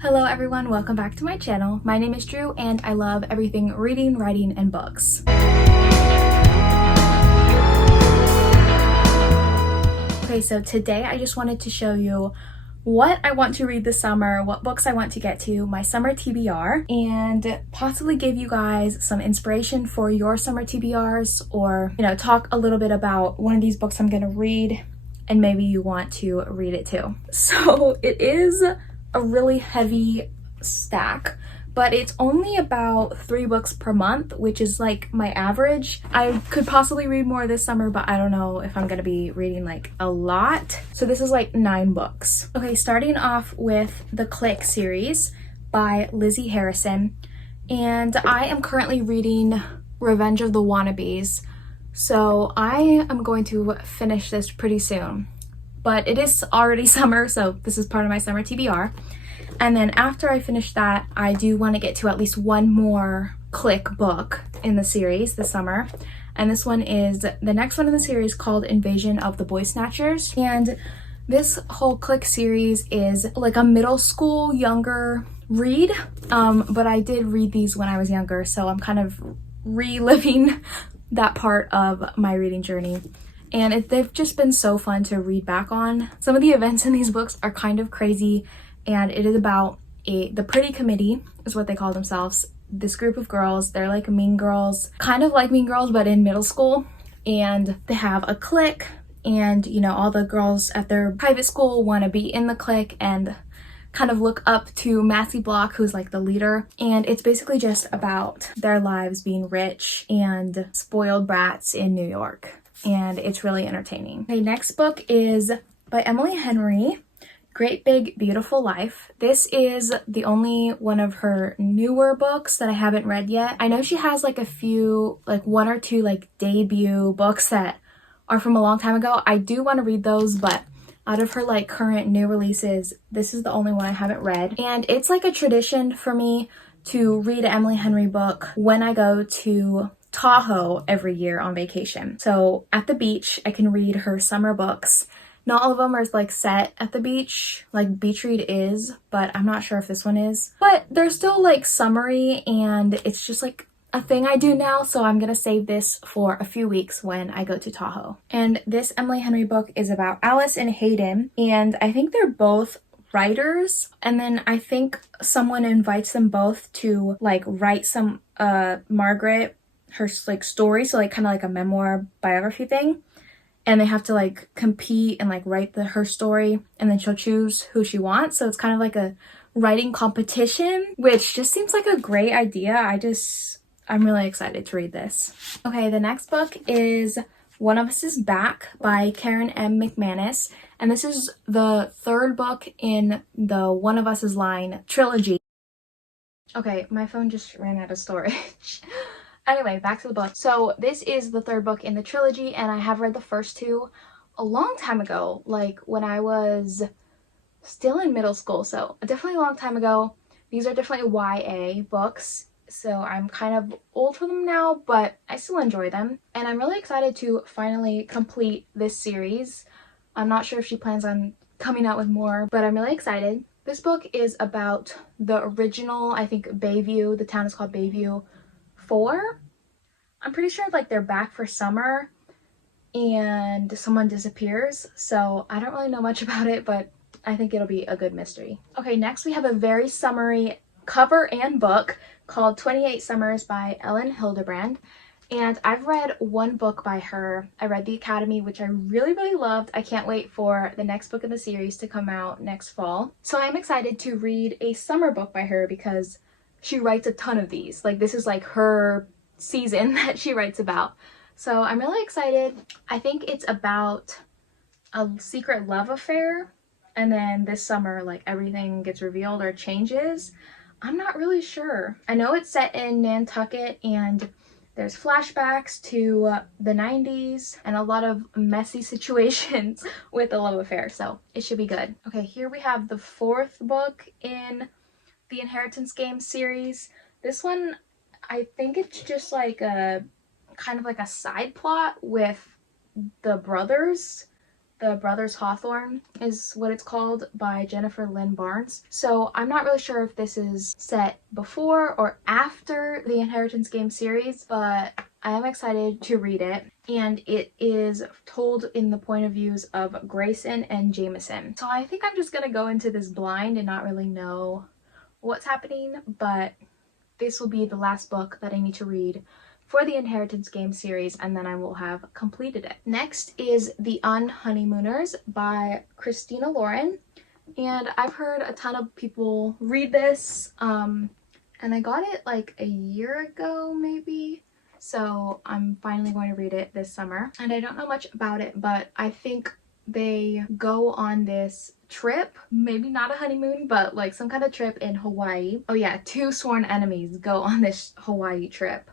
Hello everyone, welcome back to my channel. My name is Drew and I love everything reading, writing, and books. Okay, so today I just wanted to show you what I want to read this summer, what books I want to get to, my summer TBR, and possibly give you guys some inspiration for your summer TBRs, or, talk a little bit about one of these books I'm gonna read and maybe you want to read it too. So it is a really heavy stack, but it's only about 3 books per month, which is like my average. I could possibly read more this summer, but I don't know if I'm gonna be reading like a lot. So this is like 9 books. Okay, starting off with the Click series by Lizzie Harrison, and I am currently reading Revenge of the Wannabes, so I am going to finish this pretty soon. But it is already summer, so this is part of my summer TBR. And then after I finish that, I do want to get to at least one more Click book in the series this summer. And this one is the next one in the series, called Invasion of the Boy Snatchers. And this whole Click series is like a middle school, younger read. But I did read these when I was younger, so I'm kind of reliving that part of my reading journey. And they've just been so fun to read back on. Some of the events in these books are kind of crazy, and it is about the Pretty Committee is what they call themselves. This group of girls, they're like Mean Girls, kind of like Mean Girls, but in middle school. And they have a clique, and all the girls at their private school want to be in the clique and kind of look up to Massey Block, who's like the leader. And it's basically just about their lives being rich and spoiled brats in New York. And it's really entertaining. Okay, next book is by Emily Henry, Great Big Beautiful Life. This is the only one of her newer books that I haven't read yet. I know she has like a few, like 1 or 2 like debut books that are from a long time ago. I do want to read those, but out of her like current new releases, this is the only one I haven't read. And it's like a tradition for me to read an Emily Henry book when I go to Tahoe every year on vacation. So at the beach, I can read her summer books. Not all of them are like set at the beach, like Beach Read is, but I'm not sure if this one is. But they're still like summery, and it's just like a thing I do now, so I'm gonna save this for a few weeks when I go to Tahoe. And this Emily Henry book is about Alice and Hayden, and I think they're both writers, and then I think someone invites them both to like write some Margaret, her like story, so like kind of like a memoir biography thing, and they have to like compete and like write her story, and then she'll choose who she wants. So it's kind of like a writing competition, which just seems like a great idea. I'm really excited to read this. Okay, the next book is One of Us is Back by Karen M. McManus, and this is the 3rd book in the One of Us is line trilogy. Okay, my phone just ran out of storage. Anyway, back to the book. So this is the 3rd book in the trilogy, and I have read the first 2 a long time ago, like when I was still in middle school, so definitely a long time ago. These are definitely YA books, so I'm kind of old for them now, but I still enjoy them. And I'm really excited to finally complete this series. I'm not sure if she plans on coming out with more, but I'm really excited. This book is about the original, I think, Bayview. The town is called Bayview 4. I'm pretty sure like they're back for summer and someone disappears, so I don't really know much about it, but I think it'll be a good mystery. Okay, next we have a very summery cover and book called 28 Summers by Ellen Hildebrand. And I've read 1 book by her. I read The Academy, which I really, really loved. I can't wait for the next book in the series to come out next fall. So I'm excited to read a summer book by her because she writes a ton of these. Like, this is like her season that she writes about. So I'm really excited. I think it's about a secret love affair, and then this summer like everything gets revealed or changes. I'm not really sure. I know it's set in Nantucket, and there's flashbacks to the 90s and a lot of messy situations with the love affair, so it should be good. Okay, here we have the 4th book in the Inheritance Game series. This one, I think it's just like a kind of like a side plot with the brothers The Brothers Hawthorne is what it's called, by Jennifer Lynn Barnes. So I'm not really sure if this is set before or after the Inheritance Game series, but I am excited to read it. And it is told in the point of views of Grayson and Jameson. So I think I'm just gonna go into this blind and not really know what's happening, but this will be the last book that I need to read for the Inheritance Game series, and then I will have completed it. Next is The Unhoneymooners by Christina Lauren, and I've heard a ton of people read this, and I got it like a year ago maybe, so I'm finally going to read it this summer. And I don't know much about it, but I think they go on this trip, maybe not a honeymoon, but like some kind of trip in Hawaii. Oh yeah, two sworn enemies go on this Hawaii trip,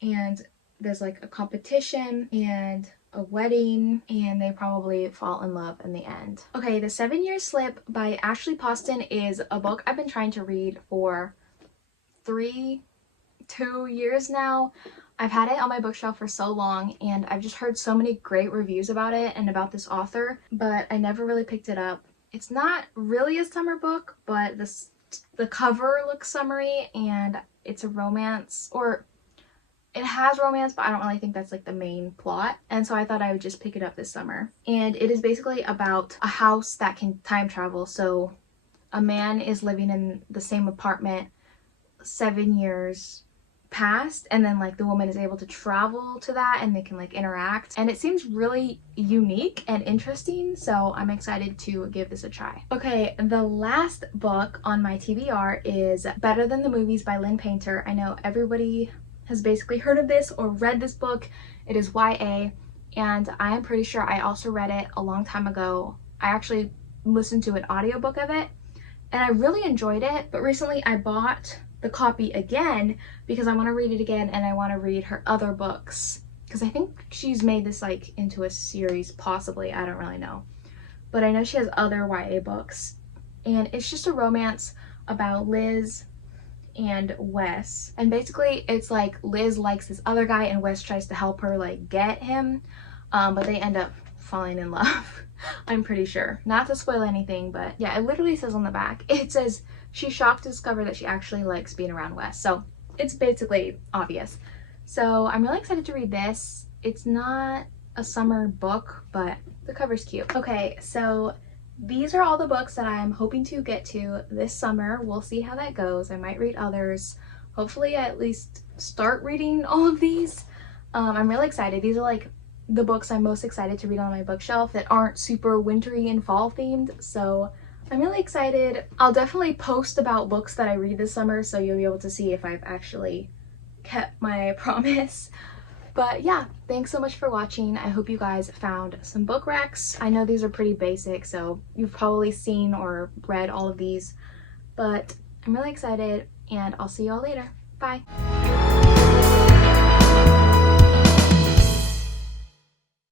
and there's like a competition and a wedding, and they probably fall in love in the end. Okay, The 7-Year Slip by Ashley Poston is a book I've been trying to read for 2 years now. I've had it on my bookshelf for so long, and I've just heard so many great reviews about it and about this author, but I never really picked it up. It's not really a summer book, but the cover looks summery, and it's a romance, or it has romance, but I don't really think that's like the main plot. And so I thought I would just pick it up this summer. And it is basically about a house that can time travel. So a man is living in the same apartment 7 years past, and then like the woman is able to travel to that and they can like interact, and it seems really unique and interesting, so I'm excited to give this a try. Okay, the last book on my TBR is Better Than the Movies by Lynn Painter. I know everybody has basically heard of this or read this book. It is YA, and I am pretty sure I also read it a long time ago. I actually listened to an audiobook of it and I really enjoyed it, but recently I bought the copy again because I want to read it again, and I want to read her other books, because I think she's made this like into a series, possibly, I don't really know, but I know she has other YA books, and it's just a romance about Liz and Wes, and basically it's like Liz likes this other guy and Wes tries to help her like get him, but they end up falling in love. I'm pretty sure, not to spoil anything, but yeah, it literally says on the back, it says she's shocked to discover that she actually likes being around Wes, so it's basically obvious. So I'm really excited to read this. It's not a summer book, but the cover's cute. Okay, so these are all the books that I'm hoping to get to this summer. We'll see how that goes. I might read others. Hopefully I at least start reading all of these. I'm really excited. These are like the books I'm most excited to read on my bookshelf that aren't super wintry and fall themed, so I'm really excited. I'll definitely post about books that I read this summer, so you'll be able to see if I've actually kept my promise. But yeah, thanks so much for watching. I hope you guys found some book recs. I know these are pretty basic, so you've probably seen or read all of these, but I'm really excited, and I'll see you all later. Bye.